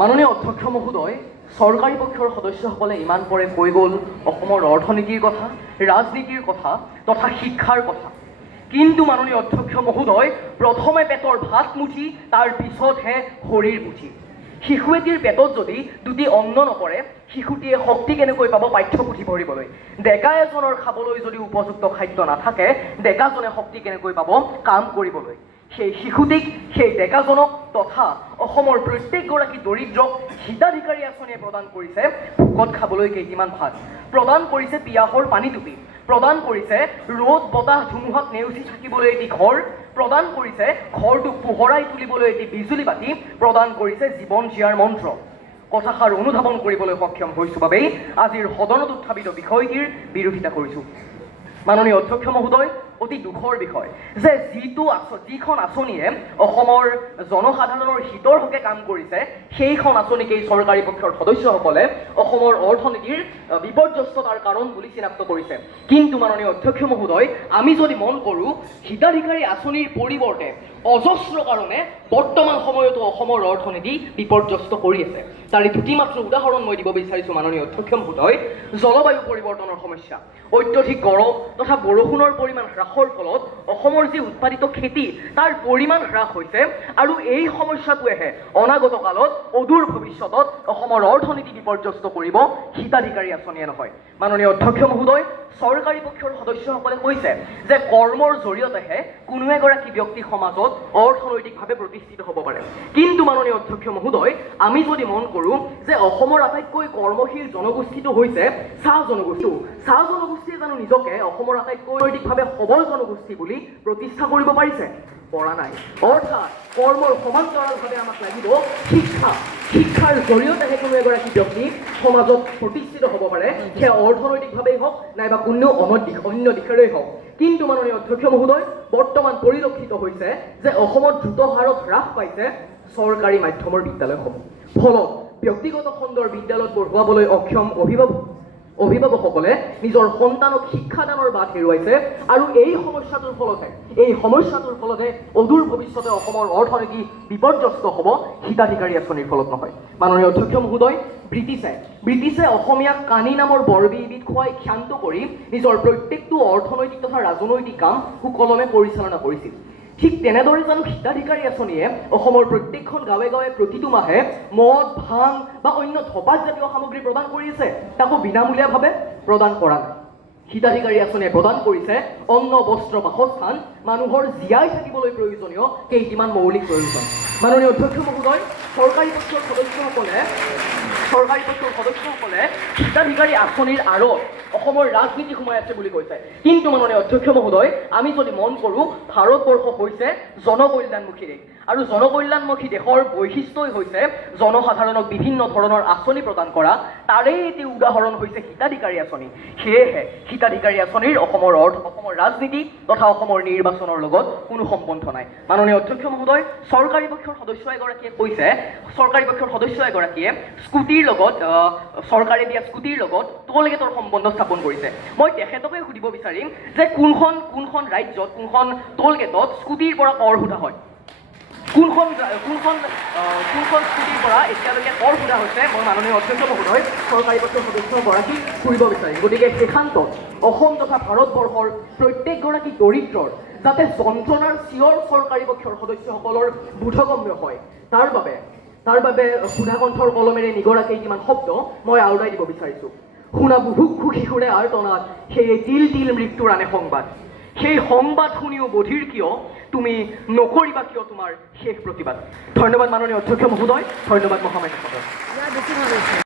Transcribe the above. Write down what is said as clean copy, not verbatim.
মাননীয় অধ্যক্ষ মহোদয়, চৰকাৰী পক্ষৰ সদস্যসকলে ইমান পৰে কৈ গ'ল অসমৰ অৰ্থনীতিৰ কথা, ৰাজনীতিৰ কথা তথা শিক্ষাৰ কথা। কিন্তু মাননীয় অধ্যক্ষ মহোদয়, প্ৰথমে পেটৰ ভাত মুঠি তাৰ পিছতহে শৰীৰ মুঠি। শিশু এটিৰ পেটত যদি দুটি অন্ন নপৰে, শিশুটিয়ে শক্তি কেনেকৈ পাব পাঠ্যপুথি পঢ়িবলৈ? ডেকা এজনৰ খাবলৈ যদি উপযুক্ত খাদ্য নাথাকে, ডেকাজনে শক্তি কেনেকৈ পাব কাম কৰিবলৈ? সেই শিশুটিক, সেই ডেকাজনক তথা অসমৰ প্ৰত্যেকগৰাকী দৰিদ্ৰক হিতাধিকাৰী আঁচনিয়ে প্ৰদান কৰিছে ভোকত খাবলৈ কেইটিমান ভাত, প্ৰদান কৰিছে পিয়াহৰ পানী টুপি, প্ৰদান কৰিছে ৰ'দ বতাহ ধুমুহাত নেওচি থাকিবলৈ এটি ঘৰ, প্ৰদান কৰিছে ঘৰটো পোহৰাই তুলিবলৈ এটি বিজুলী বাতি, প্ৰদান কৰিছে জীৱন জীয়াৰ মন্ত্ৰ। কথাষাৰ অনুধাৱন কৰিবলৈ সক্ষম হৈছোঁ বাবেই আজিৰ সদনত উত্থাপিত বিষয়টিৰ বিৰোধিতা কৰিছোঁ। মাননীয় অধ্যক্ষ মহোদয়, অতি দুখৰ বিষয় যে যিখন আঁচনিয়ে অসমৰ জনসাধাৰণৰ হিতৰ হকে কাম কৰিছে, সেইখন আঁচনিকেই চৰকাৰী পক্ষৰ সদস্যসকলে অসমৰ অৰ্থনীতিৰ বিপৰ্যস্ততাৰ কাৰণ বুলি চিনাক্ত কৰিছে। কিন্তু মাননীয় অধ্যক্ষ মহোদয়, আমি যদি মন কৰোঁ, হিতাধিকাৰী আঁচনিৰ পৰিৱৰ্তে অজস্ৰ কাৰণে বৰ্তমান সময়তো অসমৰ অৰ্থনীতি বিপৰ্যস্ত কৰি আছে। তাৰে দুটি মাত্ৰ উদাহৰণ মই দিব বিচাৰিছোঁ মাননীয় অধ্যক্ষ মহোদয়। জলবায়ু পৰিৱৰ্তনৰ সমস্যা, অত্যধিক গৰম তথা বৰষুণৰ পৰিমাণ হ্ৰাসৰ ফলত অসমৰ যি উৎপাদিত খেতি তাৰ পৰিমাণ হ্ৰাস হৈছে, আৰু এই সমস্যাটোৱেহে অনাগত কালত অদূৰ ভৱিষ্যতত অসমৰ অৰ্থনীতি বিপৰ্যস্ত কৰিব, হিতাধিকাৰী আঁচনিয়ে নহয়। মাননীয় অধ্যক্ষ মহোদয়, চৰকাৰী পক্ষৰ সদস্যসকলে কৈছে যে কৰ্মৰ জৰিয়তেহে কোনো এগৰাকী ব্যক্তি সমাজত অৰ্থনৈতিকভাৱে প্ৰতিষ্ঠিত হ'ব পাৰে। কিন্তু মাননীয় অধ্যক্ষ মহোদয়, আমি যদি মন কৰোঁ যে অসমৰ আটাইতকৈ কৰ্মশীল জনগোষ্ঠীটো হৈছে চাহ জনগোষ্ঠী। চাহ জনগোষ্ঠীয়ে জানো নিজকে অসমৰ আটাইতকৈ অৰ্থনৈতিকভাৱে সবল জনগোষ্ঠী বুলি প্ৰতিষ্ঠা কৰিব পাৰিছে? পৰা নাই। অৰ্থাৎ কৰ্মৰ সমান্তৰালভাৱে আমাক লাগিব শিক্ষা। শিক্ষাৰ জৰিয়তেহে কোনো এগৰাকী ব্যক্তি সমাজত প্ৰতিষ্ঠিত হ'ব পাৰে, সেয়া অৰ্থনৈতিকভাৱেই হওক নাইবা কোনো অন্য দিশেৰেই হওক। কিন্তু মাননীয় অধ্যক্ষ মহোদয়, বৰ্তমান পৰিলক্ষিত হৈছে যে অসমত দ্ৰুত হাৰত হ্ৰাস পাইছে চৰকাৰী মাধ্যমৰ বিদ্যালয়সমূহ। ফলত ব্যক্তিগত খণ্ডৰ বিদ্যালয়ত পঢ়ুৱাবলৈ অক্ষম অভিভাৱকসকলে নিজৰ সন্তানক শিক্ষাদানৰ বাট হেৰুৱাইছে, আৰু এই সমস্যাটোৰ ফলতে অদূৰ ভৱিষ্যতে অসমৰ অৰ্থনীতি বিপৰ্যস্ত হ'ব, হিতাধিকাৰী আঁচনিৰ ফলত নহয়। মাননীয় অধ্যক্ষ মহোদয়, ব্ৰিটিছে অসমীয়াক কানি নামৰ বৰবিবিধ খুৱাই ক্ষান্ত কৰি নিজৰ প্ৰত্যেকটো অৰ্থনৈতিক তথা ৰাজনৈতিক কাম সুকলমে পৰিচালনা কৰিছিল। ঠিক তেনেদৰে জানো হিতাধিকাৰী আঁচনিয়ে অসমৰ প্ৰত্যেকখন গাঁৱে গাঁৱে প্ৰতিটো মাহে মদ, ভাং বা অন্য ধপাত জাতীয় সামগ্ৰী প্ৰদান কৰি আছে? তাকো বিনামূলীয়াভাৱে প্ৰদান কৰা নাই। হিতাধিকাৰী আঁচনিয়ে প্ৰদান কৰিছে অন্ন, বস্ত্ৰ, বাসস্থান, মানুহৰ জীয়াই থাকিবলৈ প্ৰয়োজনীয় কেইটিমান মৌলিক প্ৰয়োজন। মাননীয় অধ্যক্ষ মহোদয়, চৰকাৰী পক্ষৰ সদস্যসকলে হিতাধিকাৰী আঁচনিৰ আঁৰত অসমৰ ৰাজনীতি সোমাই আছে বুলি কৈছে। কিন্তু মাননীয় অধ্যক্ষ মহোদয়, আমি যদি মন কৰোঁ, ভাৰতবৰ্ষ হৈছে জনকল্যাণমুখী দেশ, আৰু জনকল্যাণমুখী দেশৰ বৈশিষ্ট্যই হৈছে জনসাধাৰণক বিভিন্ন ধৰণৰ আঁচনি প্ৰদান কৰা। তাৰেই এটি উদাহৰণ হৈছে হিতাধিকাৰী আঁচনি। সেয়েহে হিতাধিকাৰী আঁচনিৰ অসমৰ ৰাজনীতি তথা অসমৰ নিৰ্বাচনৰ লগত কোনো সম্বন্ধ নাই। মাননীয় অধ্যক্ষ মহোদয়, চৰকাৰী পক্ষৰ সদস্য এগৰাকীয়ে স্কুটিৰ লগত চৰকাৰে দিয়া স্কুটিৰ লগত টোল গেটৰ সম্বন্ধ স্থাপন কৰিছে। মই তেখেতকে সুধিব বিচাৰিম যে কোনখন ৰাজ্যত কোনখন টোল গেটত স্কুটিৰ পৰা কৰ সোধা হয়? কোনখন স্কুটিৰ পৰা এতিয়ালৈকে কৰ সোধা হৈছে? মই মাননীয় অধ্যক্ষ মহোদয় চৰকাৰী পক্ষৰ সদস্যগৰাকীক সুধিব বিচাৰিম। গতিকে শেষান্তত অসম তথা ভাৰতবৰ্ষৰ প্ৰত্যেকগৰাকী দৰিদ্ৰৰ যাতে যন্ত্ৰণাৰ চিঞৰ চৰকাৰী পক্ষৰ সদস্যসকলৰ বোধগম্য হয়, তাৰ বাবে সুধাকণ্ঠৰ কলমেৰে নিগৰা কেইটিমান শব্দ মই আওৰাই দিব বিচাৰিছোঁ। শুনা বুভুক্ষু শিশুৰে আৰ্তনাদ, সেয়ে তিল তিল মৃত্যুৰ আনে সংবাদ। সেই সংবাদ শুনিও বধিৰ কিয়, তুমি নকৰিবা কিয় তোমাৰ শেষ প্ৰতিবাদ? ধন্যবাদ মাননীয় অধ্যক্ষ মহোদয়, ধন্যবাদ মহামান্য সদস্য।